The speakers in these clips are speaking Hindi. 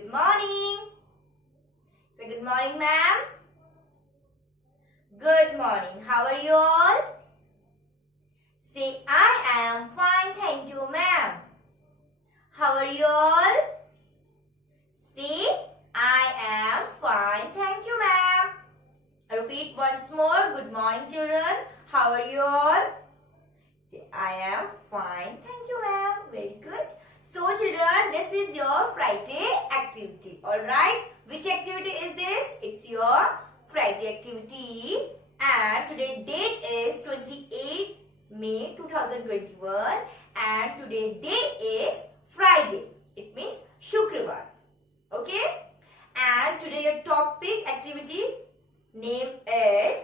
good morning. Say good morning, ma'am. Good morning. How are you all? Say I am fine, thank you, ma'am. How are you all? Say I am fine, thank you, ma'am. Repeat once more. Good morning, children. How are you all? Say I am fine, thank you, ma'am. Very good. So children, this is your Friday activity. Alright. Which activity is this? It's your Friday activity. And today's date is 28 May 2021. And today's day is Friday. It means Shukrivar. Okay. And today your topic activity name is,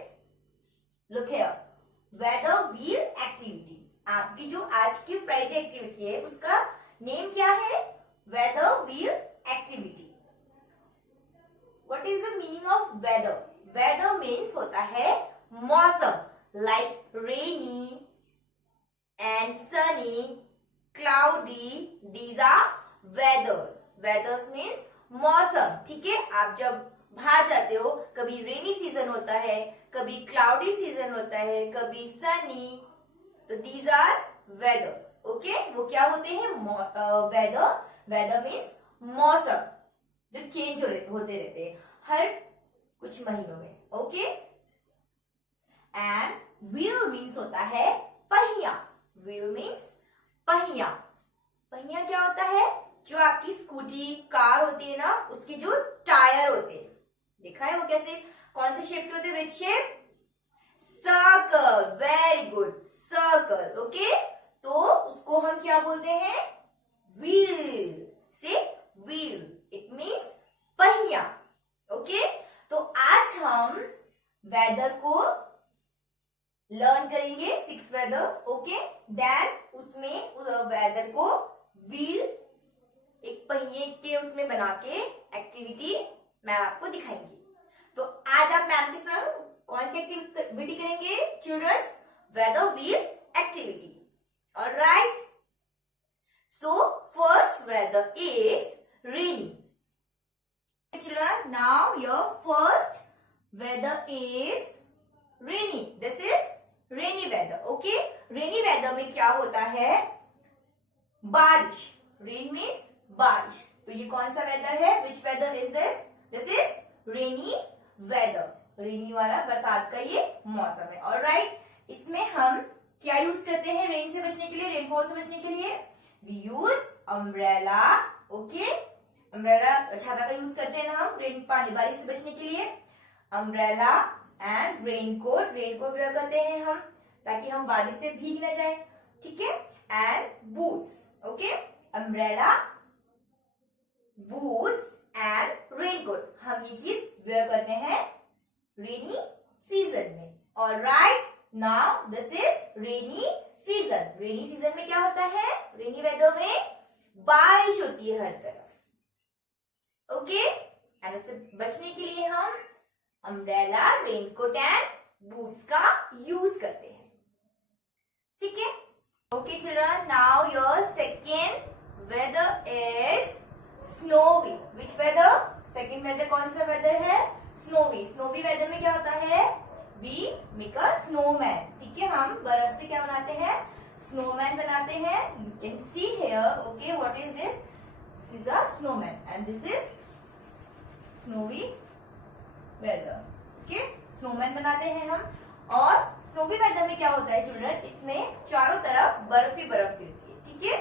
look here, weather wheel activity. आपकी जो आज की फ्राइडे एक्टिविटी है उसका नेम क्या है? Weather wheel activity. What is the meaning of weather? Weather means होता है मौसम, like rainy and sunny, cloudy. These are weathers. Weathers means मौसम. ठीक है. आप जब बाहर जाते हो, कभी रेनी सीजन होता है, कभी क्लाउडी सीजन होता है, कभी सनी. तो दीज आर वेदर्स. ओके. वो क्या होते हैं? वेदर. वेदर मीन्स मौसम जो चेंज होते रहते हैं हर कुछ महीनों में. ओके. एंड व्हील मीन्स होता है पहिया. व्हील मीन्स पहिया. पहिया क्या होता है? जो आपकी स्कूटी कार होती है ना, उसके जो टायर होते हैं. देखा है वो कैसे, कौन से शेप के होते हैं? Which shape? Circle. Very good. Circle. Okay. तो उसको हम क्या बोलते हैं? व्हील. से व्हील. इट मीन्स पहिया. ओके. तो आज हम वेदर को लर्न करेंगे, 6 वेदर्स. ओके. देन उसमें वेदर को व्हील, एक पहिए के उसमें बना के एक्टिविटी मैम आपको दिखाएंगी. तो आज आप मैम के संग कौन सी एक्टिविटी करेंगे children's? Weather wheel activity. Alright. So first weather is rainy. Children, now your first weather is rainy. This is rainy weather. Okay. Rainy weather में क्या होता है? बारिश. Rain means बारिश. तो ये कौन सा वेदर है? Which weather is this? This is rainy weather. रेनी वाला बरसात का ये मौसम है. ऑलराइट. इसमें हम क्या यूज करते हैं रेन से बचने के लिए, रेनफॉल से बचने के लिए? We use umbrella. Okay. Umbrella, छाता का यूज करते हैं ना हम रेन, पानी बारिश से बचने के लिए. Umbrella and raincoat. Raincoat wear करते हैं हम ताकि हम बारिश से भीग न जाए. ठीक है. And boots. Okay. Umbrella, boots and raincoat. हम ये चीज वेयर करते हैं रेनी सीजन में. Alright. Now this is rainy season. Rainy season में क्या होता है? रेनी वेदर में बारिश होती है हर तरफ. ओके. एंड उससे बचने के लिए हम अम्ब्रेला, रेनकोट एंड बूट्स का यूज करते हैं. ठीक है. Okay children, now your second weather is snowy. Which weather? Second weather कौन सा वेदर है? स्नोवी. स्नोवी वेदर में क्या होता है? We make a snowman. ठीक है. हम बर्फ से क्या बनाते हैं? स्नोमैन बनाते हैं. You can see here. Okay. What is this? This is a snowman and this is snowy weather. Okay. Snowman बनाते हैं हम. और स्नोवी वेदर में क्या होता है चिल्ड्रन? इसमें चारों तरफ बर्फ ही बर्फ गिरती है. ठीक है.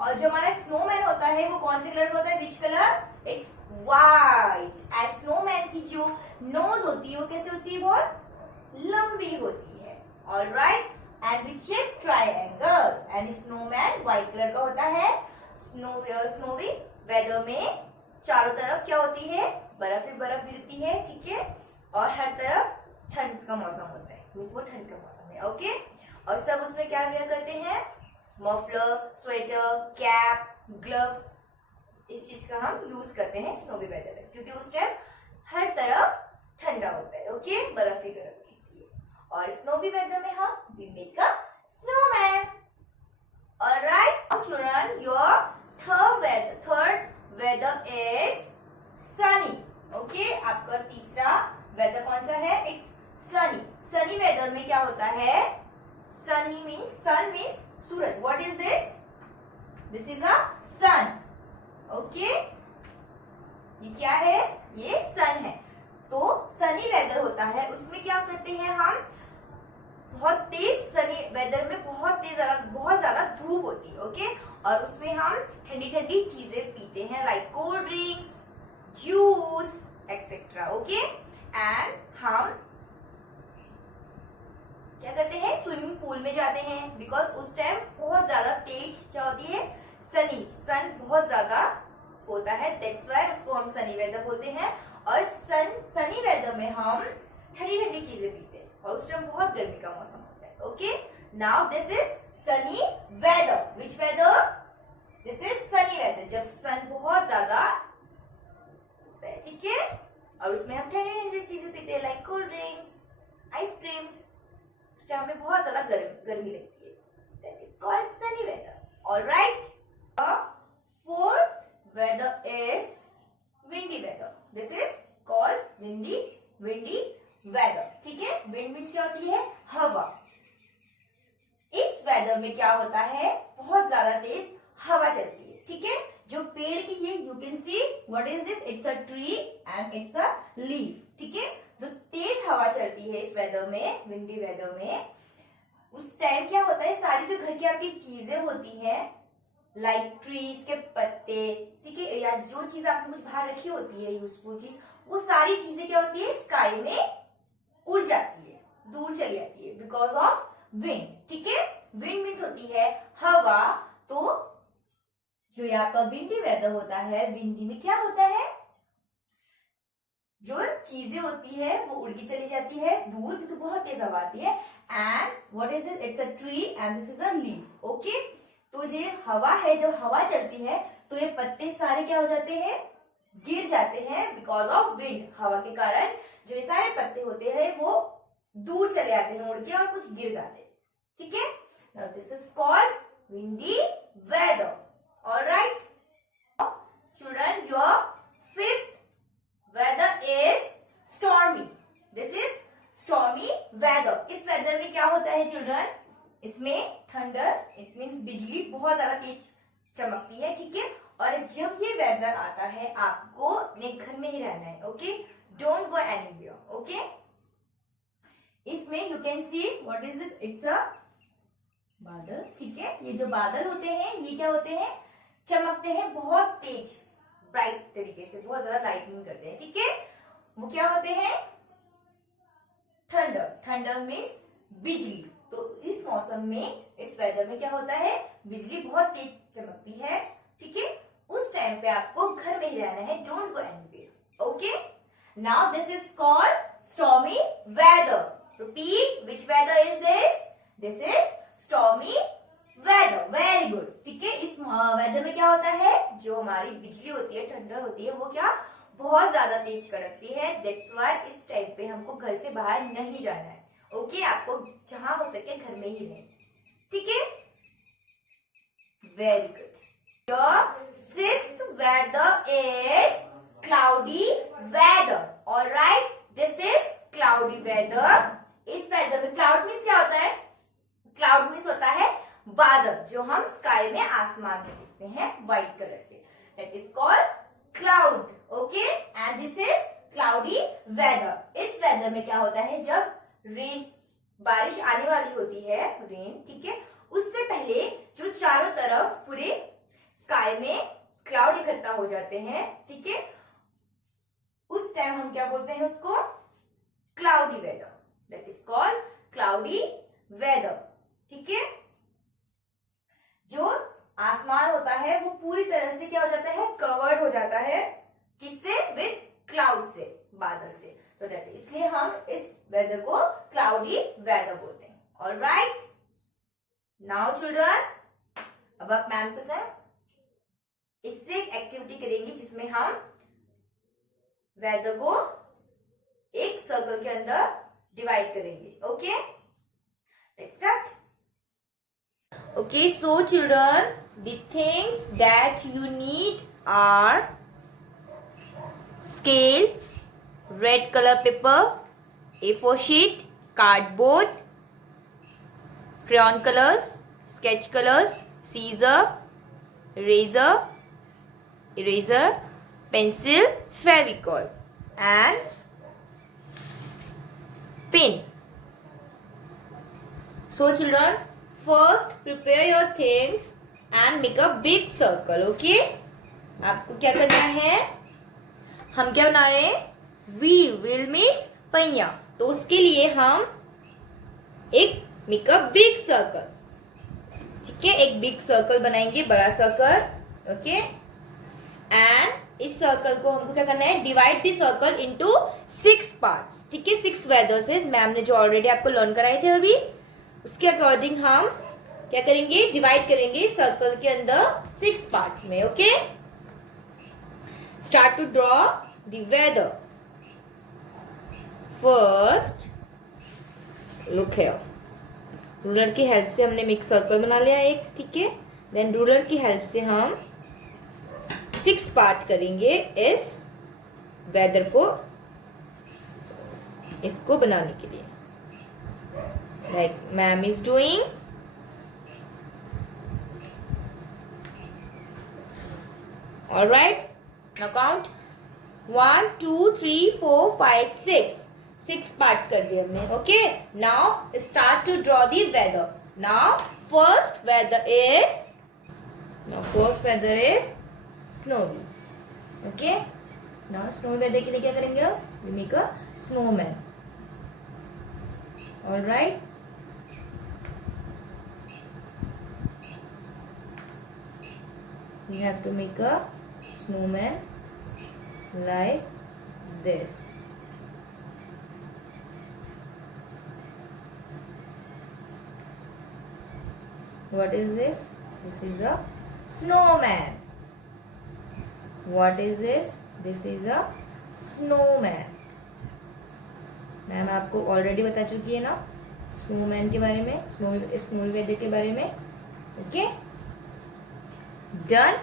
और जो हमारा स्नोमैन होता है वो कौन से कलर का होता है? Which colour? It's white. And snowman की जो नोज होती है वो कैसे होती है? बहुत लंबी होती है. Alright. And which shape? Triangle. And snowman white colour का होता है. स्नोवी वेदर में चारों तरफ क्या होती है? बर्फ ही बर्फ गिरती है. ठीक है. और हर तरफ ठंड का मौसम होता है. मीन्स वो ठंड का मौसम है. ओके. और सब उसमें क्या वेयर करते हैं? Muffler, sweater, cap, gloves. इस चीज का हम यूज करते हैं स्नोवी वेदर में, क्योंकि उस टाइम हर तरफ ठंडा होता है. ओके. बर्फ ही बर्फ गिरती है. और स्नोवी वेदर में हम we make a snowman. Alright. Children, your third weather ये क्या है? ये सन है। तो सनी वेदर होता है, उसमें क्या करते हैं हम, बहुत तेज सनी वेदर में बहुत ज्यादा धूप होती है, ओके, और उसमें हम ठंडी ठंडी चीजें पीते हैं, like cold drinks, juice etcetera, okay. And हम क्या करते हैं, स्विमिंग पूल में जाते हैं, बिकॉज उस टाइम बहुत ज्यादा तेज क्या होती है, सन बहुत ज्यादा होता है, दैट्स व्हाई उसको हम सनी वेदर बोलते हैं। और सनी वेदर में हम ठंडी ठंडी चीजें पीते हैं, और उस टाइम बहुत गर्मी का मौसम होता है, okay. Now this is sunny weather. Which weather? This is sunny weather, जब सन बहुत ज्यादा होता है, ठीक है, और उसमें हम ठंडी ठंडी चीजें पीते हैं, लाइक कोल्ड ड्रिंक्स, आइसक्रीम्स। उस टाइम में बहुत ज्यादा गर्मी लगती है, that is called sunny weather, alright. Fourth weather is windy weather. This is called windy weather, ठीक है। विंड मीन्स क्या होती है, हवा। इस वेदर में क्या होता है, बहुत ज्यादा तेज हवा चलती है, ठीक है। जो पेड़ की, ये you can see what is this, it's a tree and it's a leaf, ठीक है। जो तेज हवा चलती है इस वेदर में, विंडी वेदर में, उस टाइम क्या होता है, सारी जो घर की आपकी चीजें होती हैं, लाइक ट्रीज के पत्ते, ठीक है, या जो चीज आपने कुछ बाहर रखी होती है यूजफुल चीज, वो सारी चीजें क्या होती है, स्काई में उड़ जाती है, दूर चली जाती है, बिकॉज ऑफ विंड, ठीक है। विंड मीन्स होती है हवा। तो जो यहाँ का विंडी वेदर होता है, विंडी में क्या होता है, जो चीजें होती है वो उड़ के चली जाती है दूर, क्योंकि बहुत तेज हवा आती है। And what is this, it's a tree and this is a leaf, okay. तो ये हवा है, जब हवा चलती है तो ये पत्ते सारे क्या हो जाते हैं, गिर जाते हैं, बिकॉज ऑफ विंड। हवा के कारण जो ये सारे पत्ते होते हैं वो दूर चले जाते हैं उड़ के, और कुछ गिर जाते हैं, ठीक है। Now this is called windy weather, alright children. Your fifth weather is stormy. This is stormy weather. इस वेदर में क्या होता है चिल्ड्रन, इसमें थंडर, इट मीन्स बिजली बहुत ज्यादा तेज चमकती है, ठीक है। और जब ये वेदर आता है, आपको अपने घर में ही रहना है, okay, don't go anywhere, okay. इसमें you can see what is this, it's a बादल, ठीक है। ये जो बादल होते हैं, ये क्या होते हैं, चमकते हैं बहुत तेज, ब्राइट तरीके से, बहुत ज्यादा लाइटनिंग करते हैं, ठीक है। वो क्या होते हैं, थंडर मीन्स बिजली। तो इस मौसम में, इस वेदर में क्या होता है, बिजली बहुत तेज चमकती है, ठीक है। उस टाइम पे आपको घर में ही रहना है, don't go anywhere, okay. Now this is called stormy weather. Repeat, which weather is this? This is stormy weather, very good, ठीक है। इस वेदर में क्या होता है, जो हमारी बिजली होती है, ठंडा होती है, वो क्या बहुत ज्यादा तेज कड़कती है, दैट्स व्हाई इस टाइम पे हमको घर से बाहर नहीं जाना है, ओके। आपको जहां हो सके घर में ही रहें, ठीक है, very good. Your sixth weather is cloudy weather, alright, this is cloudy weather. इस वेदर में क्लाउड मीन्स क्या होता है, क्लाउड मीन्स होता है बादल, जो हम स्काई में, आसमान में देखते हैं व्हाइट कलर के, that is called cloud, okay. And this is cloudy weather. इस वेदर में क्या होता है, जब रेन, बारिश आने वाली होती है, रेन, ठीक है, उससे पहले जो चारों तरफ पूरे स्काई में क्लाउड इकट्ठा हो जाते हैं, ठीक है, उस टाइम हम क्या बोलते हैं उसको, cloudy weather, that is called cloudy weather, ठीक है। जो आसमान होता है वो पूरी तरह से क्या हो जाता है, कवर्ड हो जाता है, किससे, विद क्लाउड से, बादल से, तो दैट इसलिए हम इस वेदर को क्लाउडी वेदर बोलते हैं, ऑलराइट। नाउ चिल्ड्रन, अब आप मैम के साथ इससे एक एक्टिविटी करेंगे, जिसमें हम वेदर को एक सर्कल के अंदर डिवाइड करेंगे, okay. Let's start. Okay, so children, the things that you need are scale, red color paper, A4 sheet, cardboard, crayon colors, sketch colors, scissor, eraser, pencil, Fevicol and pen. So children, first prepare your things and make a big circle. Okay? आपको क्या करना है? हम क्या बना रहे हैं? व्हील मीन्स पहिया. तो उसके लिए हम एक मेक अ बिग सर्कल. ठीक है, एक बिग सर्कल बनाएंगे, बड़ा सर्कल. ओके, एंड इस सर्कल को हमको क्या करना है? Divide the circle into 6 parts. ठीक है, 6 वेदर्स है. मैम ने जो ऑलरेडी आपको लर्न कराए थे अभी, उसके अकॉर्डिंग हम क्या करेंगे? डिवाइड करेंगे सर्कल के अंदर 6 पार्ट्स में. Okay, start to draw the weather. First look here. Ruler की हेल्प से हमने मिक्स सर्कल बना लिया एक. ठीक है, देन रूलर की हेल्प से हम 6 पार्ट करेंगे इस वेदर को, इसको बनाने के लिए. Like ma'am is doing. Alright, now count 1 2 3 4 5 6 parts कर दिए हमने. Okay, now start to draw the weather. Now first weather is snowy. Okay, now snow weather के लिए क्या करेंगे? We make a snowman. Alright, we have to make a snowman like this. What is this? This is a snowman. What is this? This is a snowman. Ma'am आपको ऑलरेडी बता चुकी है ना स्नोमैन के बारे में, स्नोवी वेदर के बारे में. Okay, done.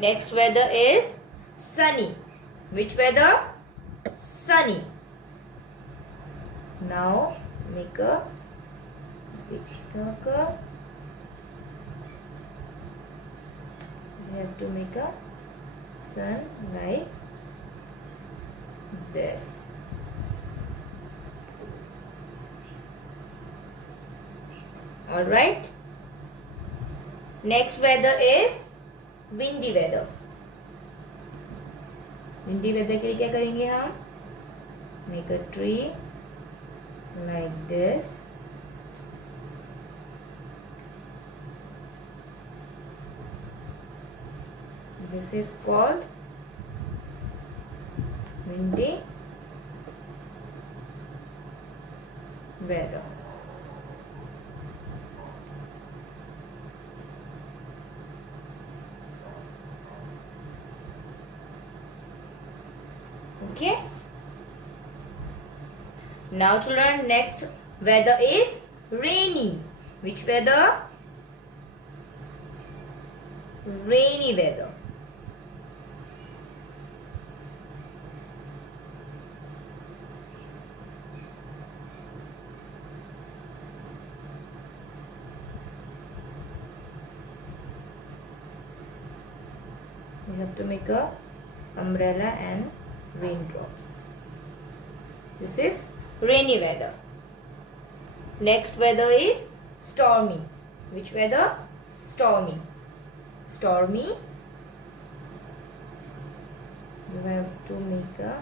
Next weather is sunny. Which weather? Sunny. Now make a big circle. We have to make a sun like this. All right. Next weather is windy weather. Windy weather के लिए क्या करेंगे हम? Make a tree like this. This is called windy weather. Okay. Now children, next weather is rainy. Which weather? Rainy weather. We have to make a umbrella and raindrops. This is rainy weather. Next weather is stormy. Which weather? Stormy. Stormy. You have to make a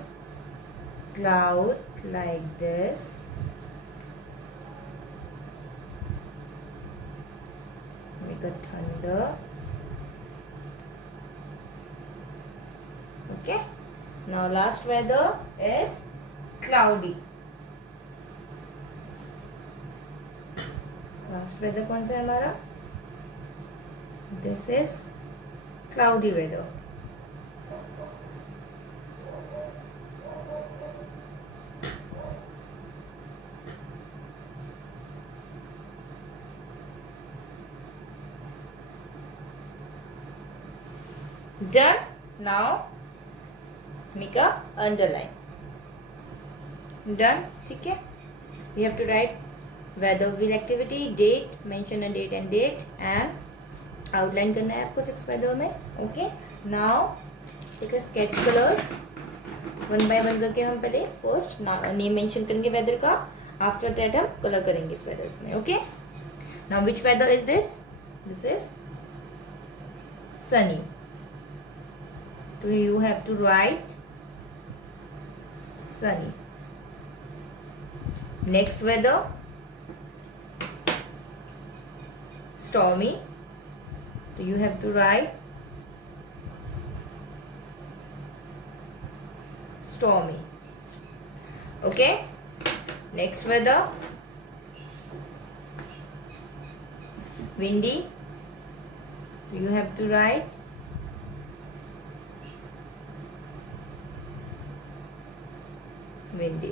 cloud like this. Make a thunder. Okay. Now last weather is cloudy. Last weather कौन सा है हमारा? This is cloudy weather. Done. Now make a underline. Done. ठीक है. We have to write weather wheel activity, date, mention a date and date, and outline करना है आपको 6 वेदर में. Okay, now take a sketch colours. 1 by 1 करके हम पहले फर्स्ट नेम मेंशन करेंगे वेदर का. आफ्टर दैट हम कलर करेंगे इस वेदर्स में. Okay, now which weather is this? This is sunny. So you have to write sunny. Next weather, stormy. So you have to write stormy. Okay. Next weather, windy. You have to write windy.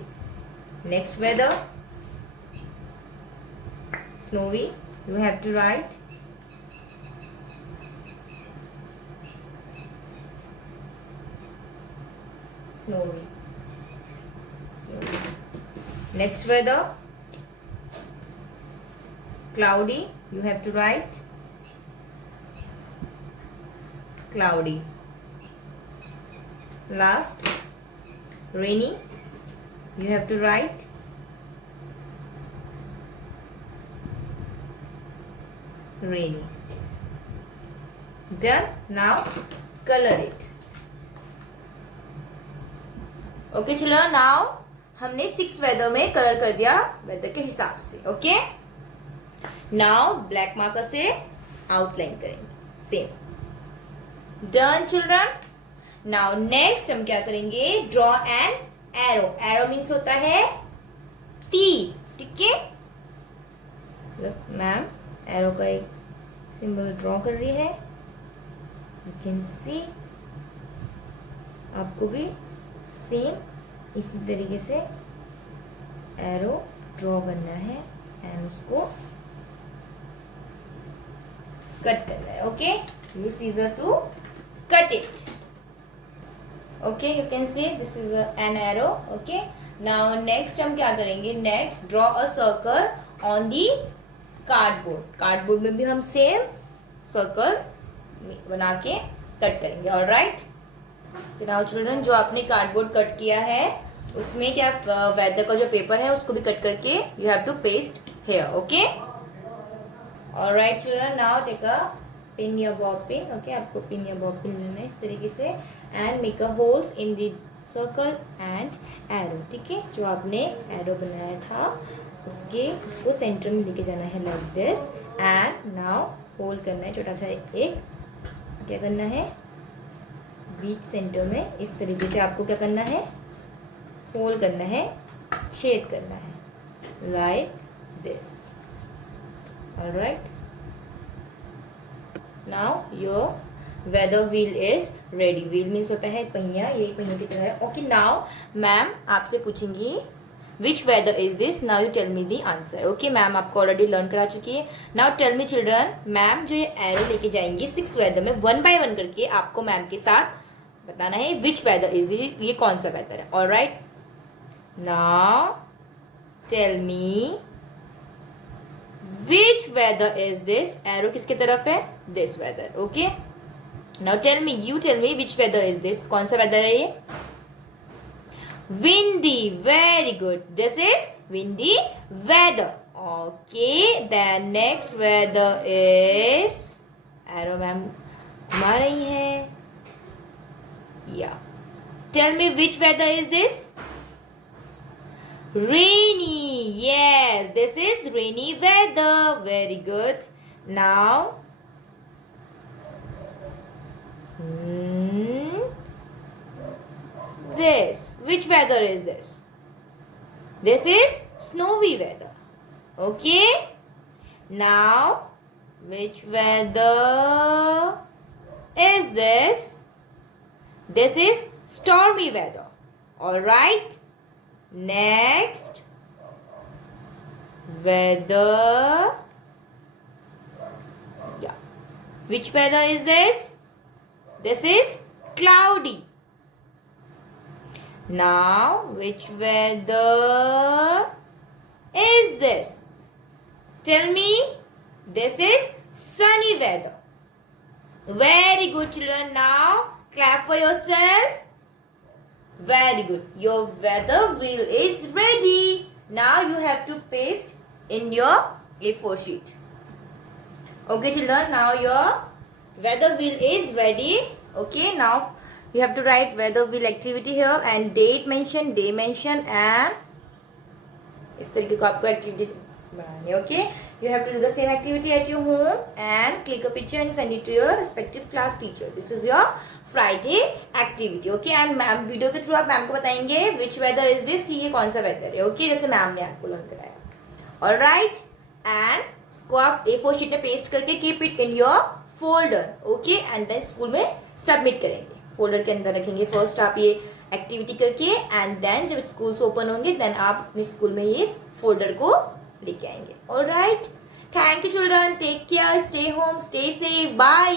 Next weather, snowy. You have to write snowy. Snowy. Next weather, cloudy. You have to write cloudy. Last, rainy. You have to write rainy. Done. Now color it. Okay children, now हमने 6 वेदर में कलर कर दिया वेदर के हिसाब से. ओके, नाउ ब्लैक मार्कर से आउटलाइन करेंगे same. Done children. Now next हम क्या करेंगे? Draw an arrow. Arrow means होता है तीर. ठीक है, मैम एरो का एक सिंबल ड्रॉ कर रही है. यू कैन सी. आपको भी सेम इसी तरीके से एरो ड्रॉ करना है एंड उसको कट करना है. Okay, use scissor to cut it. Okay, you can see this is an arrow. Okay, now next हम क्या करेंगे? Next draw a circle on the cardboard. Cardboard में भी हम same circle बना के कट करेंगे. All right. Now children, जो आपने कार्डबोर्ड कट किया है उसमें क्या वेदर का जो पेपर है उसको भी कट करके you have to paste here. Okay. All right children, now take a pin या bob pin. Okay, आपको पिन या bob pin लेना है इस तरीके से and make a holes in the circle and arrow. ठीक है, जो आपने एरो बनाया था उसको सेंटर में लेके जाना है like this and now hole करना है छोटा सा एक. क्या करना है? बीच सेंटर में इस तरीके से आपको क्या करना है? होल करना है, छेद करना है like this. Alright. Now your weather wheel is ready. Wheel means होता है पहिया, ये पहिए की तरह है. Okay, now मैम आपसे पूछेंगी which weather is this? Now you tell me the answer. Okay, ma'am आपको ऑलरेडी लर्न करा चुकी है. Now tell me children, ma'am जो ये एरो लेके जाएंगी 6 weather में 1 by 1 करके आपको मैम के साथ बताना है which weather is this? ये कौन सा weather है. Alright. Now tell me which weather is this? Arrow किसके तरफ है? This weather. Okay. Now tell me, you tell me which weather is this? कौन सा weather है ये? Windy. Very good. This is windy weather. Okay. Then next weather is arrow ma'am घुमा रही है. Yeah. Tell me which weather is this? Rainy. Yes, this is rainy weather. Very good. Now this. Which weather is this? This is snowy weather. Okay. Now, which weather is this? This is stormy weather. All right. Next weather. Yeah. Which weather is this? This is cloudy. Now, which weather is this? Tell me. This is sunny weather. Very good, children. Now clap for yourself. Very good. Your weather wheel is ready. Now you have to paste in your A4 sheet. Okay, children. Now your weather wheel is ready. Okay, now you have to write weather wheel activity here and date mention, day mention and इस तरीके को आपको एक्टिविटी बनानी है. Okay, you have to do the same activity at your home and click a picture and send it to your respective class teacher. This is your Friday activity. Okay, and ma'am video के थ्रू आप मैम को बताएंगे which weather is this, कि ये कौन सा वेदर है. ओके, जैसे मैम ने आपको लर्न कराया. ऑलराइट, एंड इसको आप A4 शीट में पेस्ट करके keep it in your folder. Okay, and then school में सबमिट करेंगे. फोल्डर के अंदर रखेंगे फर्स्ट आप ये एक्टिविटी करके, एंड देन जब स्कूल्स ओपन होंगे देन आप अपने स्कूल में ये फोल्डर को लेके आएंगे. Alright, thank you children, take care, stay home, stay safe, bye.